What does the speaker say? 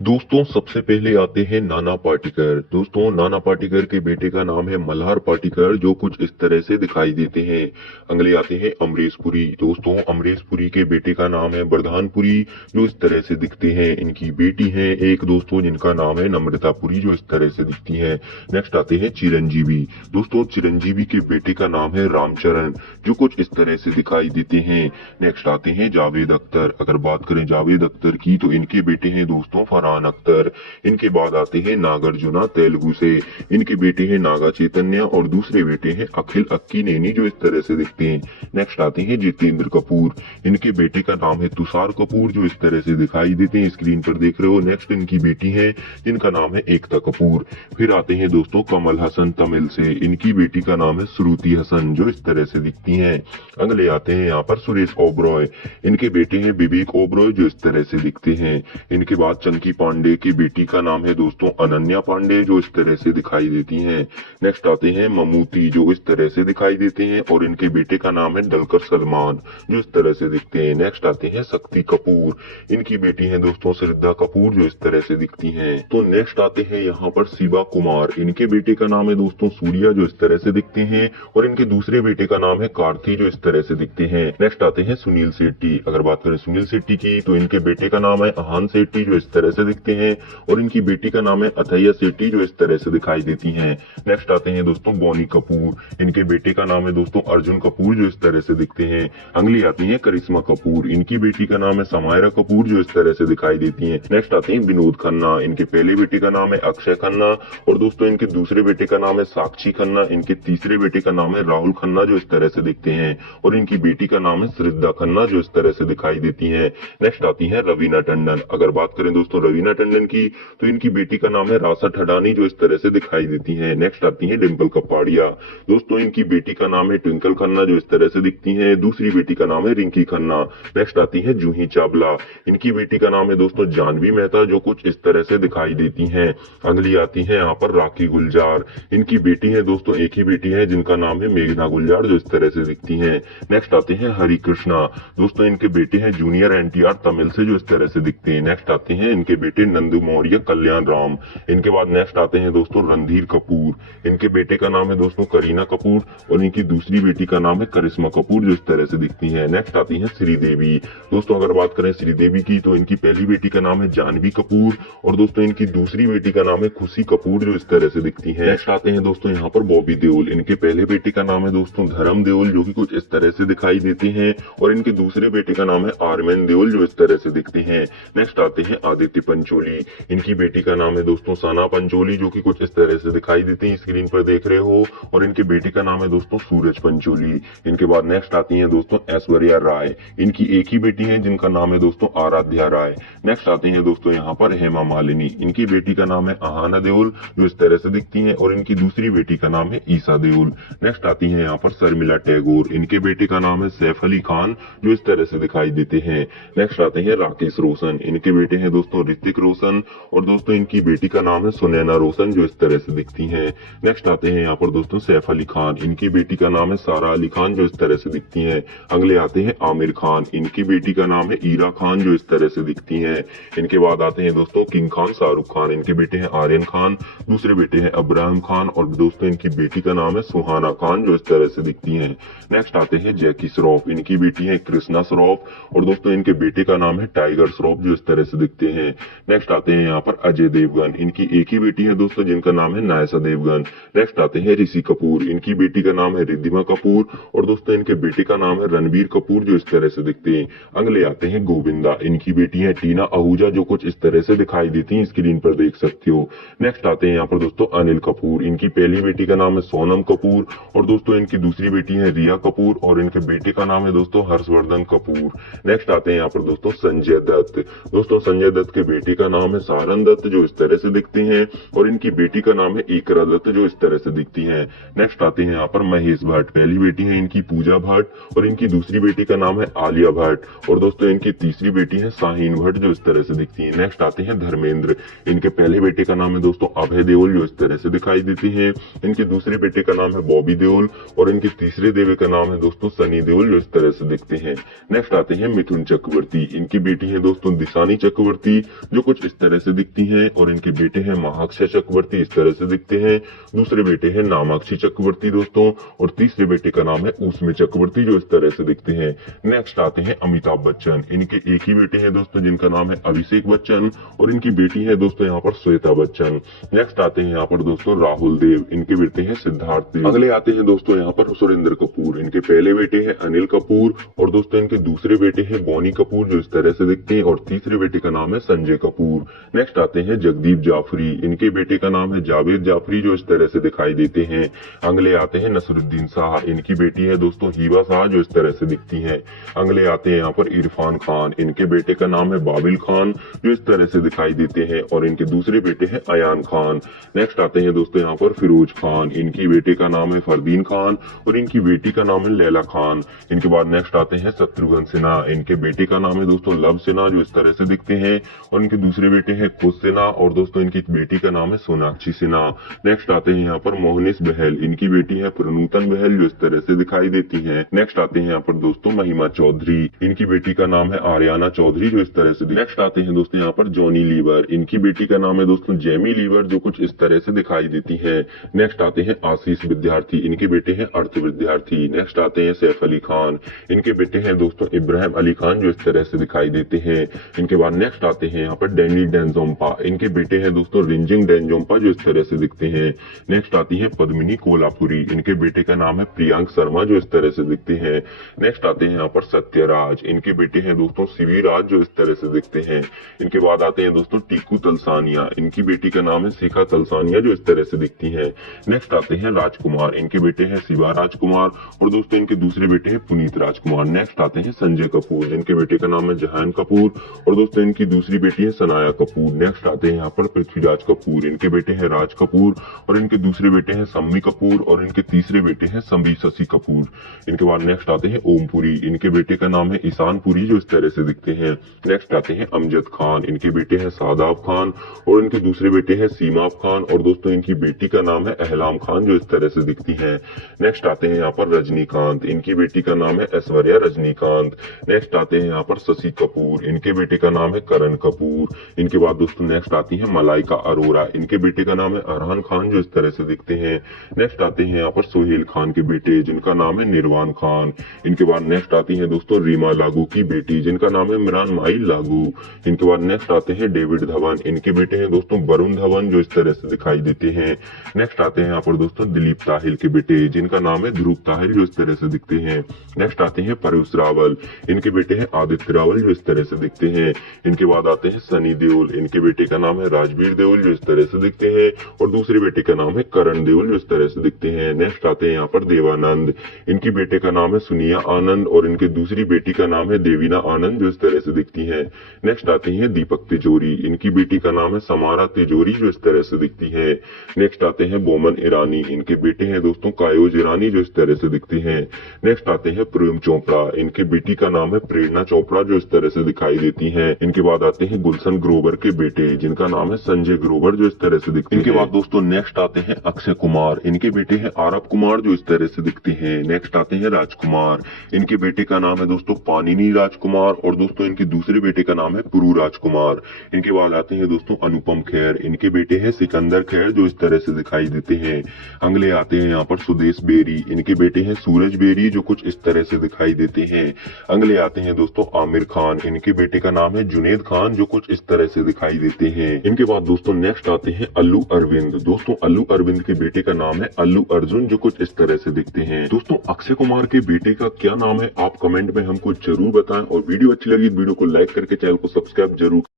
दोस्तों सबसे पहले आते हैं नाना पाटेकर। दोस्तों नाना पाटेकर के बेटे का नाम है मल्हार पाटेकर, जो कुछ इस तरह से दिखाई देते हैं। अगले आते हैं अमरीश पुरी। दोस्तों अमरीश पुरी के बेटे का नाम है बरधान पुरी, जो इस तरह से दिखते हैं। इनकी बेटी है एक दोस्तों जिनका नाम है नम्रता पुरी, जो इस तरह से दिखती है। नेक्स्ट आते हैं चिरंजीवी। दोस्तों चिरंजीवी के बेटे का नाम है रामचरण, जो कुछ इस तरह से दिखाई देते हैं। नेक्स्ट आते हैं जावेद अख्तर। अगर बात करें जावेद अख्तर की तो इनके बेटे हैं दोस्तों फरहान अख्तर। इनके बाद आते हैं नागार्जुना तेलुगु से। इनके बेटे हैं नागा चैतन्य और दूसरे बेटे हैं अखिल अक्कीनेनी, जो इस तरह से दिखते हैं। नेक्स्ट आते हैं जितेंद्र कपूर। इनके बेटे का नाम है तुषार कपूर, जो इस तरह से दिखाई देते हैं, स्क्रीन पर देख रहे हो। नेक्स्ट इनकी बेटी है जिनका नाम है एकता कपूर। फिर आते हैं दोस्तों कमल हसन तमिल से। इनकी बेटी का नाम है श्रुति हसन, जो इस तरह से दिखती हैं। अगले आते हैं यहाँ पर सुरेश ओबरॉय। इनके बेटे हैं विवेक ओबरॉय, जो इस तरह से दिखते हैं। इनके बाद चंकी पांडे की बेटी का नाम है दोस्तों अनन्या पांडे, जो इस तरह से दिखाई देती हैं। नेक्स्ट आते हैं ममूती, जो इस तरह से दिखाई देते हैं, और इनके बेटे का नाम है डलकर सलमान, जो इस तरह से दिखते हैं। नेक्स्ट आते हैं शक्ति कपूर। इनकी बेटी है दोस्तों श्रद्धा कपूर, जो इस तरह से दिखती हैं। तो नेक्स्ट आते हैं यहाँ पर शिवा कुमार। इनके बेटे का नाम है दोस्तों सूर्या, जो इस तरह से दिखते हैं, और इनके दूसरे बेटे का नाम है कार्ति, जो इस तरह से दिखते हैं। नेक्स्ट आते हैं सुनील शेट्टी। अगर बात करें सुनील शेट्टी की तो इनके बेटे का नाम है अहान शेट्टी, जो इस तरह से दिखते हैं, और इनकी बेटी का नाम है अथैया शेट्टी, जो इस तरह से दिखाई देती हैं। नेक्स्ट आते हैं दोस्तों बोनी कपूर। इनके बेटे का नाम है दोस्तों अर्जुन कपूर, जो इस तरह से दिखते हैं। अगली आती है करिश्मा कपूर। इनकी बेटी का नाम है समायरा कपूर, जो इस तरह से दिखाई देती है। नेक्स्ट आते हैं विनोद खन्ना। इनके पहले बेटे का नाम है अक्षय खन्ना, और दोस्तों इनके दूसरे बेटे का नाम है साक्षी खन्ना। इनके तीसरे बेटे का नाम है राहुल खन्ना, जो इस तरह से दिखते हैं, और इनकी बेटी का नाम है श्रद्धा खन्ना, जो इस तरह से दिखाई देती है। नेक्स्ट आती है रवीना टंडन। अगर बात करें दोस्तों रवीना टंडन की तो इनकी बेटी का नाम है रासा ठडानी, जो इस तरह से दिखाई देती है। नेक्स्ट आती है डिम्पल कपाड़िया। दोस्तों इनकी बेटी का नाम है ट्विंकल खन्ना, जो इस तरह से दिखती है। दूसरी बेटी का नाम है रिंकी खन्ना। नेक्स्ट आती है जूही चावला। इनकी बेटी का नाम है दोस्तों जानवी मेहता, जो कुछ इस तरह से दिखाई देती है। अगली आती है यहाँ पर राखी गुलजार। इनकी बेटी है दोस्तों एक ही बेटी है जिनका नाम है मेघना गुलजार, जो इस तरह से दिखती है। नेक्स्ट आते हैं हरि कृष्णा। दोस्तों इनके बेटे हैं जूनियर एनटीआर तमिल से, जो इस तरह से दिखते हैं। नेक्स्ट आते हैं इनके बेटे नंदू मौर्य कल्याण राम। इनके बाद नेक्स्ट आते हैं दोस्तों रणधीर कपूर। इनके बेटे का नाम है दोस्तों करीना कपूर, और इनकी दूसरी बेटी का नाम है करिश्मा कपूर, जो इस तरह से दिखती है। नेक्स्ट आती है श्रीदेवी। दोस्तों अगर बात करें श्रीदेवी की तो इनकी पहली बेटी का नाम है जानवी कपूर, और दोस्तों इनकी दूसरी बेटी का नाम है खुशी कपूर, जो इस तरह से दिखती है। नेक्स्ट आते हैं दोस्तों यहाँ पर बॉबी देओल। इनके पहले बेटे का नाम है दोस्तों धर्म देओल, जो कि कुछ इस तरह से दिखाई देते हैं, और इनके दूसरे बेटे का नाम है आर्यन देओल, जो इस तरह से दिखते हैं। नेक्स्ट आते हैं आदित्य पंचोली। इनकी बेटी का नाम है दोस्तों सना पंचोली, जो कि कुछ इस तरह से दिखाई देते हैं, स्क्रीन पर देख रहे हो, और इनके बेटे का नाम है दोस्तों सूरज पंचोली। इनके बाद नेक्स्ट आती है दोस्तों ऐश्वर्या राय। इनकी एक ही बेटी है जिनका नाम है दोस्तों आराध्या राय। नेक्स्ट आते हैं दोस्तों यहाँ पर हेमा मालिनी। इनकी बेटी का नाम है अहाना देओल, जो इस तरह से दिखती है, और इनकी दूसरी बेटी का नाम है ईसा देओल। नेक्स्ट आती है यहाँ पर शर्मिला टैगोर। इनके बेटे का नाम है सैफ अली खान, जो इस तरह से दिखाई देते हैं। नेक्स्ट आते हैं राकेश रोशन। इनके बेटे हैं दोस्तों ऋतिक रोशन, और दोस्तों इनकी बेटी का नाम है सुनैना रोशन, जो इस तरह से दिखती हैं। नेक्स्ट आते हैं यहाँ पर दोस्तों सैफ अली खान। इनकी बेटी का नाम है सारा अली खान, जो इस तरह से दिखती हैं। अगले आते हैं आमिर खान। इनकी बेटी का नाम है ईरा खान, जो इस तरह से दिखती हैं। इनके बाद आते हैं दोस्तों किंग खान शाहरुख खान। इनके बेटे हैं आर्यन खान, दूसरे बेटे हैं अब्राहम खान, और दोस्तों इनकी बेटी का नाम है सुहाना खान, जो इस तरह से दिखती हैं। नेक्स्ट आते हैं जैकी श्रॉफ। इनकी बेटी है कृष्णा श्रॉफ, और दोस्तों इनके बेटे का नाम है टाइगर श्रॉफ, जो इस तरह से दिखते हैं। नेक्स्ट आते हैं यहाँ पर अजय देवगन। इनकी एक ही बेटी है दोस्तों जिनका नाम है नायसा देवगन। नेक्स्ट आते हैं ऋषि कपूर। इनकी बेटी का नाम है रिद्धिमा कपूर, और दोस्तों इनके बेटे का नाम है रणबीर कपूर, जो इस तरह से दिखते हैं। अगले आते हैं गोविंदा। इनकी बेटी है टीना आहूजा, जो कुछ इस तरह से दिखाई देती है, स्क्रीन पर देख सकते हो। नेक्स्ट आते हैं यहाँ पर दोस्तों अनिल कपूर। इनकी पहली बेटी का नाम है सोनम कपूर, और दोस्तों इनकी दूसरी बेटी है रिया कपूर, और इनके बेटे का नाम है दोस्तों हर्षवर्धन कपूर। नेक्स्ट आते हैं यहाँ पर दोस्तों संजय दत्त। दोस्तों संजय दत्त के बेटे का नाम है सारन दत्त, जो इस तरह से दिखते हैं, और इनकी बेटी का नाम है एकरा दत्त, जो इस तरह से दिखती है। नेक्स्ट आते हैं यहाँ पर महेश भट्ट। पहली बेटी है इनकी पूजा भट्ट, और इनकी दूसरी बेटी का नाम है आलिया भट्ट, और दोस्तों इनकी तीसरी बेटी है शाहीन भट्ट, जो इस तरह से दिखती है। नेक्स्ट आते हैं धर्मेंद्र। इनके पहले बेटे का नाम है दोस्तों अभय देओल, जो इस तरह से दिखाई देती है। इनके दूसरे बेटे का नाम है बॉबी देओल, और इनके तीसरे देवे का नाम है दोस्तों सनी देओल, जो इस तरह से दिखते हैं। नेक्स्ट आते हैं मिथुन चक्रवर्ती। इनकी बेटी है दोस्तों दिशानी चक्रवर्ती, जो कुछ इस तरह से दिखती हैं, और इनके बेटे हैं महाक्षय चक्रवर्ती, इस तरह से दिखते हैं। दूसरे बेटे हैं नामाक्षी चक्रवर्ती दोस्तों, और तीसरे बेटे का नाम है ऊष्मी चक्रवर्ती, जो इस तरह से दिखते हैं। नेक्स्ट आते हैं अमिताभ बच्चन। इनके एक ही बेटे हैं दोस्तों, जिनका नाम है अभिषेक बच्चन, और इनकी बेटी है दोस्तों यहाँ पर श्वेता बच्चन। नेक्स्ट आते हैं यहाँ पर दोस्तों राहुल देव। इनके बेटे हैं सिद्धार्थ देव। अगले आते हैं दोस्तों यहाँ पर सुरेंद्र कपूर। इनके पहले बेटे हैं अनिल कपूर, और दोस्तों इनके दूसरे बेटे हैं बोनी कपूर, जो इस तरह से दिखते हैं, और तीसरे बेटे का नाम है संजय कपूर। नेक्स्ट आते हैं जगदीप जाफरी। इनके बेटे का नाम है जावेद जाफरी, जो इस तरह से दिखाई देते हैं। अगले आते हैं नसरुद्दीन शाह। इनकी बेटी है दोस्तों हीबा शाह, जो इस तरह से दिखती है। अगले आते हैं यहाँ पर इरफान खान। इनके बेटे का नाम है बाबिल खान, जो इस तरह से दिखाई देते हैं, और इनके दूसरे बेटे हैं अयान खान। नेक्स्ट आते हैं दोस्तों यहाँ पर फिरोज खान। इनकी बेटे का नाम है फरदीन खान, और इनकी बेटी का नाम है लैला खान। इनके बाद नेक्स्ट आते हैं शत्रुघ्न सिन्हा। इनके बेटे का नाम है दोस्तों लव सिन्हा, जो इस तरह से दिखते हैं, और इनके दूसरे बेटे हैं खुश सिन्हा, और दोस्तों इनकी बेटी का नाम है सोनाक्षी सिन्हा। नेक्स्ट आते हैं यहाँ पर मोहनिश बहल। इनकी बेटी है प्रनूतन बहल, जो इस तरह से दिखाई देती है। नेक्स्ट आते हैं यहाँ पर दोस्तों महिमा चौधरी। इनकी बेटी का नाम है आर्याना चौधरी, जो इस तरह से। नेक्स्ट आते हैं दोस्तों यहाँ पर जॉनी लीवर। इनकी बेटी का नाम है दोस्तों जेमी लीवर, जो कुछ इस तरह से दिखाई देती है। नेक्स्ट आते हैं आशीष विद्यार्थी। इनके बेटे हैं अर्थ विद्यार्थी। नेक्स्ट आते हैं सैफ अली खान। इनके बेटे हैं दोस्तों इब्राहिम अली खान, जो इस तरह से दिखाई देते हैं। इनके बाद नेक्स्ट आते हैं यहाँ पर डैनी डेंजोम्पा। इनके बेटे हैं दोस्तों रिंजिंग डेंजोम्पा, जो इस तरह से दिखते हैं। नेक्स्ट आती है पद्मिनी कोल्हापुरी। इनके बेटे का नाम है प्रियांक शर्मा, जो इस तरह से दिखते हैं। नेक्स्ट आते हैं यहाँ पर सत्यराज। इनके बेटे हैं दोस्तों शिविराज, जो इस तरह से दिखते हैं। इनके बाद आते हैं दोस्तों टीकू तलसानिया। इनकी बेटी का नाम है शिखा तलसानिया, जो इस तरह से दिखती है। नेक्स्ट आते हैं राजकुमार। इनके बेटे हैं शिवा राजकुमार, और दोस्तों इनके दूसरे बेटे हैं पुनीत राजकुमार। नेक्स्ट आते हैं संजय कपूर। जिनके बेटे का नाम है जहान कपूर, और दोस्तों इनकी दूसरी बेटी है सनाया कपूर। नेक्स्ट आते हैं यहाँ पर पृथ्वीराज कपूर। इनके बेटे हैं राज कपूर, और इनके दूसरे बेटे हैं सम्मी कपूर, और इनके तीसरे बेटे हैं सम्मी शशि कपूर। इनके बाद नेक्स्ट आते हैं ओमपुरी। इनके बेटे का नाम है ईशान पुरी, जो इस तरह से दिखते हैं। नेक्स्ट आते हैं अमजद खान। इनके बेटे हैं सादाब खान, और इनके दूसरे बेटे हैं सीमाब खान, और दोस्तों इनकी बेटी का नाम है अहलाम खान, जो इस तरह से दिखती है। नेक्स्ट आते हैं यहाँ पर रजनीकांत। इनकी बेटी का नाम है ऐश्वर्या रजनीकांत। नेक्स्ट आते हैं यहाँ पर शशि कपूर। इनके बेटे का नाम है करण कपूर। इनके बाद दोस्तों नेक्स्ट आती है मलाइका अरोरा। इनके बेटे का नाम है अरहान खान, जो इस तरह से दिखते हैं। नेक्स्ट आते हैं यहाँ पर सोहेल खान के बेटे, जिनका नाम है निर्वाण खान। इनके बाद नेक्स्ट आती है दोस्तों रीमा लागू की बेटी, जिनका नाम है मिरान माई लागू। इनके बाद नेक्स्ट आते हैं डेविड धवन। इनके बेटे हैं दोस्तों वरुण धवन, जो इस तरह से दिखाई देते हैं। नेक्स्ट आते हैं यहाँ पर दोस्तों दिलीप ताहिल के बेटे, जिनका नाम है ध्रुव ताहिल, जो इस तरह से दिखते हैं। नेक्स्ट आते हैं परेश रावल। इनके बेटे हैं आदित्य रावल, जो इस तरह से दिखते हैं। इनके बाद आते हैं सनी देओल। इनके बेटे का नाम है राजवीर देओल, जो इस तरह से दिखते हैं, और दूसरे बेटे का नाम है करण देओल, जो इस तरह से दिखते हैं। नेक्स्ट आते हैं यहाँ पर देवानंद। इनकी बेटे का नाम है सुनिया आनंद, और इनकी दूसरी बेटी का नाम है देवीना आनंद, जो इस तरह से दिखती है। नेक्स्ट आते हैं दीपक तिजोरी। इनकी बेटी का नाम है समारा तिजोरी, जो इस तरह से दिखती है। नेक्स्ट आते हैं बोमन ईरानी। इनके बेटे हैं दोस्तों कायोज ईरानी, जो इस तरह से दिखते हैं। नेक्स्ट आते हैं प्रेम चोपड़ा। इनके बेटी का नाम है प्रेरणा चोपड़ा, जो इस तरह से दिखाई देती हैं। इनके बाद आते हैं गुलशन ग्रोवर के बेटे, जिनका नाम है संजय ग्रोवर, जो इस तरह से दिखते हैं। इनके बाद दोस्तों नेक्स्ट आते हैं अक्षय कुमार। इनके बेटे हैं आरब कुमार, जो इस तरह से दिखते हैं। नेक्स्ट आते हैं राजकुमार। इनके बेटे का नाम है दोस्तों पानिनी राजकुमार, और दोस्तों इनके दूसरे बेटे का नाम है पुरु राजकुमार। इनके बाद आते हैं दोस्तों अनुपम खेर। इनके बेटे हैं सिकंदर खैर, जो इस तरह से दिखाई देते हैं। अगले आते हैं यहाँ पर सुदेश बेरी। इनके बेटे हैं सूरज बेरी, जो कुछ इस तरह से दिखाई देते हैं। अगले आते हैं दोस्तों आमिर खान। इनके बेटे का नाम है जुनेद खान, जो कुछ इस तरह से दिखाई देते हैं। इनके बाद दोस्तों नेक्स्ट आते हैं अल्लू अरविंद। दोस्तों अल्लू अरविंद के बेटे का नाम है अल्लू अर्जुन, जो कुछ इस तरह से दिखते हैं। दोस्तों अक्षय कुमार के बेटे का क्या नाम है, आप कमेंट में हमको जरूर बताएं, और वीडियो अच्छी लगी तो वीडियो को लाइक करके चैनल को सब्सक्राइब जरूर